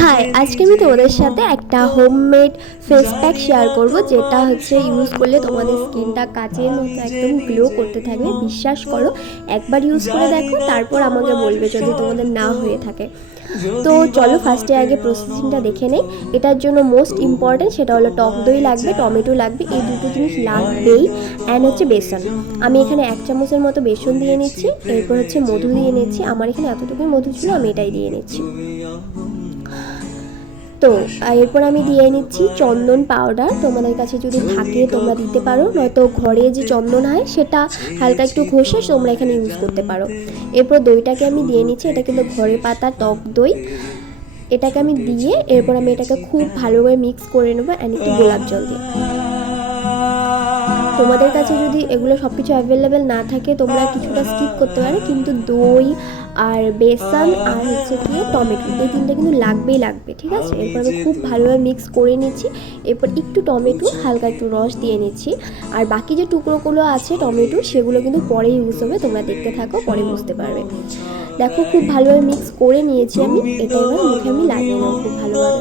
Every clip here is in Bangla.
হাই, আজকে আমি তোমাদের সাথে একটা হোমমেড ফেস প্যাক শেয়ার করব, যেটা হচ্ছে ইউজ করলে তোমাদের স্কিনটা কাচের মতো একদম গ্লো করতে থাকবে। বিশ্বাস করো, একবার ইউজ করে দেখো, তারপর আমাকে বলবে যদি তোমাদের না হয়ে থাকে। তো চলো ফার্স্টে আগে প্রসেসিংটা দেখে নেই। এটার জন্য মোস্ট ইম্পর্টেন্ট সেটা হলো টক দই লাগবে, টমেটো লাগবে, এই দুটো জিনিস লাগবেই। অ্যান্ড হচ্ছে বেসন। আমি এখানে 1 চামচের মতো বেসন দিয়ে নিচ্ছি। এরপর হচ্ছে মধু দিয়ে নিচ্ছি। আমার এখানে এতটুকুই মধু ছিল, আমি এটাই দিয়ে নিচ্ছি। তো এরপর আমি দিয়ে নিচ্ছি চন্দন পাউডার। তোমাদের কাছে যদি থাকে তোমরা দিতে পারো, নয়তো ঘরে যে চন্দন হয় সেটা হালকা একটু ঘষে তোমরা এখানে ইউজ করতে পারো। এরপর দইটাকে আমি দিয়ে নিচ্ছি। এটা কিন্তু ঘরে পাতা টক দই। এটাকে আমি দিয়ে এরপর আমি এটাকে খুব ভালোভাবে মিক্স করে নেবো, অ্যান্ড একটু গোলাপ জল দিয়ে। তোমাদের কাছে যদি এগুলো সব কিছু অ্যাভেলেবেল না থাকে তোমরা কিছুটা স্কিপ করতে পারো, কিন্তু দই আর বেসন আর হচ্ছে গিয়ে টমেটো, এই তিনটা কিন্তু লাগবেই লাগবে, ঠিক আছে। এরপর আমি খুব ভালোভাবে মিক্স করে নিচ্ছি। এরপর একটু টমেটো হালকা একটু রস দিয়ে নিচ্ছি। আর বাকি যে টুকরোগুলো আছে টমেটোর, সেগুলো কিন্তু পরে ইউজ হবে, তোমরা দেখতে থাকো, পরে বুঝতে পারবে। দেখো খুব ভালোভাবে মিক্স করে নিয়েছি আমি। এটা এবার মুখে আমি লাগিয়ে নেব খুব ভালোভাবে।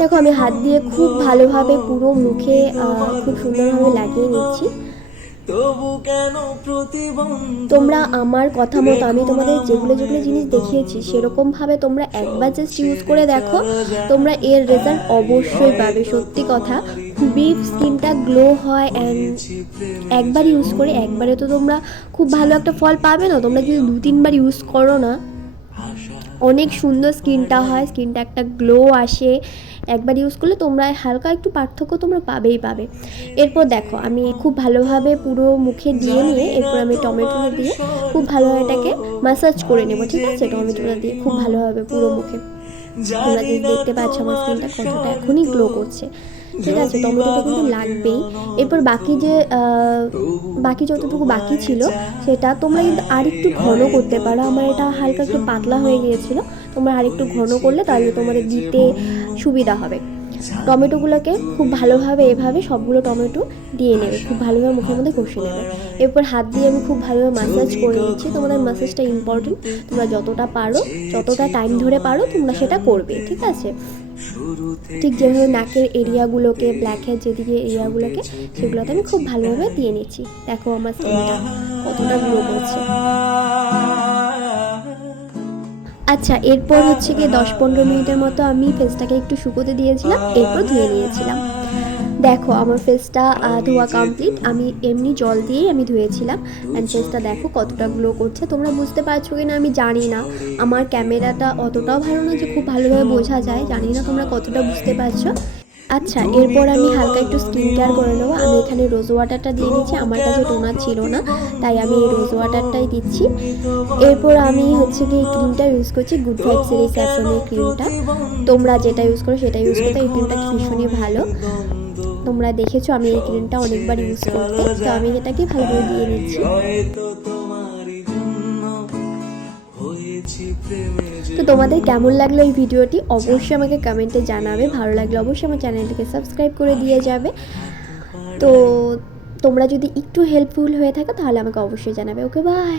দেখো আমি হাত দিয়ে খুব ভালোভাবে পুরো মুখে খুব সুন্দরভাবে লাগিয়ে নিচ্ছি। তোমরা আমার কথা মতো আমি তোমাদের যেগুলো যেগুলো জিনিস দেখিয়েছি সেরকমভাবে তোমরা একবার জাস্ট ইউজ করে দেখো, তোমরা এর রেজাল্ট অবশ্যই পাবে। সত্যি কথা, খুবই স্কিনটা গ্লো হয়। অ্যান্ড একবার ইউজ করে একবারে তো তোমরা খুব ভালো একটা ফল পাবে না, তোমরা যদি 2-3 বার ইউজ করো না, অনেক সুন্দর স্কিনটা হয়, স্কিনটা একটা গ্লো আসে। একবার ইউজ করলে তোমরা হালকা একটু পার্থক্য তোমরা পাবেই পাবে। এরপর দেখো আমি খুব ভালোভাবে পুরো মুখে দিয়ে নিয়ে এরপর আমি টমেটোটা দিয়ে খুব ভালোভাবে এটাকে ম্যাসাজ করে নেব, ঠিক আছে। টমেটোটা দিয়ে খুব ভালোভাবে পুরো মুখে। তোমরা যদি দেখতে পাচ্ছ আমার স্কিনটা কতটা এখনই গ্লো করছে, ঠিক আছে। টমেটোটা কিন্তু লাগবেই। এরপর বাকি যতটুকু বাকি ছিল সেটা তোমরা কিন্তু আর একটু ঘন করতে পারো। আমার এটা হালকা একটু পাতলা হয়ে গিয়েছিল, তোমরা আর একটু ঘন করলে তাহলে তোমাদের দিতে সুবিধা হবে। টমেটোগুলোকে খুব ভালোভাবে এভাবে সবগুলো টমেটো দিয়ে নেবে, খুব ভালোভাবে মুখের মধ্যে কষে নেবে। এরপর হাত দিয়ে আমি খুব ভালোভাবে ম্যাসাজ করে নিচ্ছি। তোমাদের ম্যাসাজটা ইম্পর্টেন্ট, তোমরা যতটা পারো, যতটা টাইম ধরে পারো তোমরা সেটা করবে, ঠিক আছে। ঠিক যেভাবে নাকের এরিয়াগুলোকে, ব্ল্যাকের যেদিকে এরিয়াগুলোকে, সেগুলোতে আমি খুব ভালোভাবে দিয়ে নিচ্ছি। দেখো আমার স্কিনটা কতটা গ্লো করছে। আচ্ছা, এরপর হচ্ছে গিয়ে 10-15 মিনিটের মতো আমি ফেসটাকে একটু শুকোতে দিয়েছিলাম, এরপর ধুয়ে নিয়েছিলাম। দেখো আমার ফেসটা ধোয়া কমপ্লিট। আমি এমনি জল দিয়েই আমি ধুয়েছিলাম। অ্যান্ড ফেসটা দেখো কতটা গ্লো করছে। তোমরা বুঝতে পারছো কি না আমি জানি না, আমার ক্যামেরাটা অতটাও ভালো না যে খুব ভালোভাবে বোঝা যায়, জানি না তোমরা কতটা বুঝতে পারছো। আচ্ছা, এরপর আমি হালকা একটু স্কিন কেয়ার করে নেবো। আমি এখানে রোজ ওয়াটারটা দিয়ে নিচ্ছি। আমার কাছে টোনার ছিল না, তাই আমি এই রোজ ওয়াটারটাই দিচ্ছি। এরপর আমি হচ্ছে কি এই ক্রিমটা ইউজ করছি, গুড ভাইবসের এই স্যাফরনের ক্রিমটা। তোমরা যেটা ইউজ করো সেটা ইউজ করতে, এই ক্রিমটা ভীষণই ভালো। তোমরা দেখেছো আমি এই ক্রিমটা অনেকবার ইউজ করতে, তো আমি এটাকে ভালোভাবে দিয়ে নিচ্ছি। তো তোমাদের কেমন লাগলো এই ভিডিওটি অবশ্যই আমাকে কমেন্টে জানাবে। ভালো লাগলে অবশ্যই আমার চ্যানেলটাকে সাবস্ক্রাইব করে দিয়ে যাবে। তো তোমরা যদি একটু হেল্পফুল হয়ে থাকো তাহলে আমাকে অবশ্যই জানাবে। ওকে, বাই।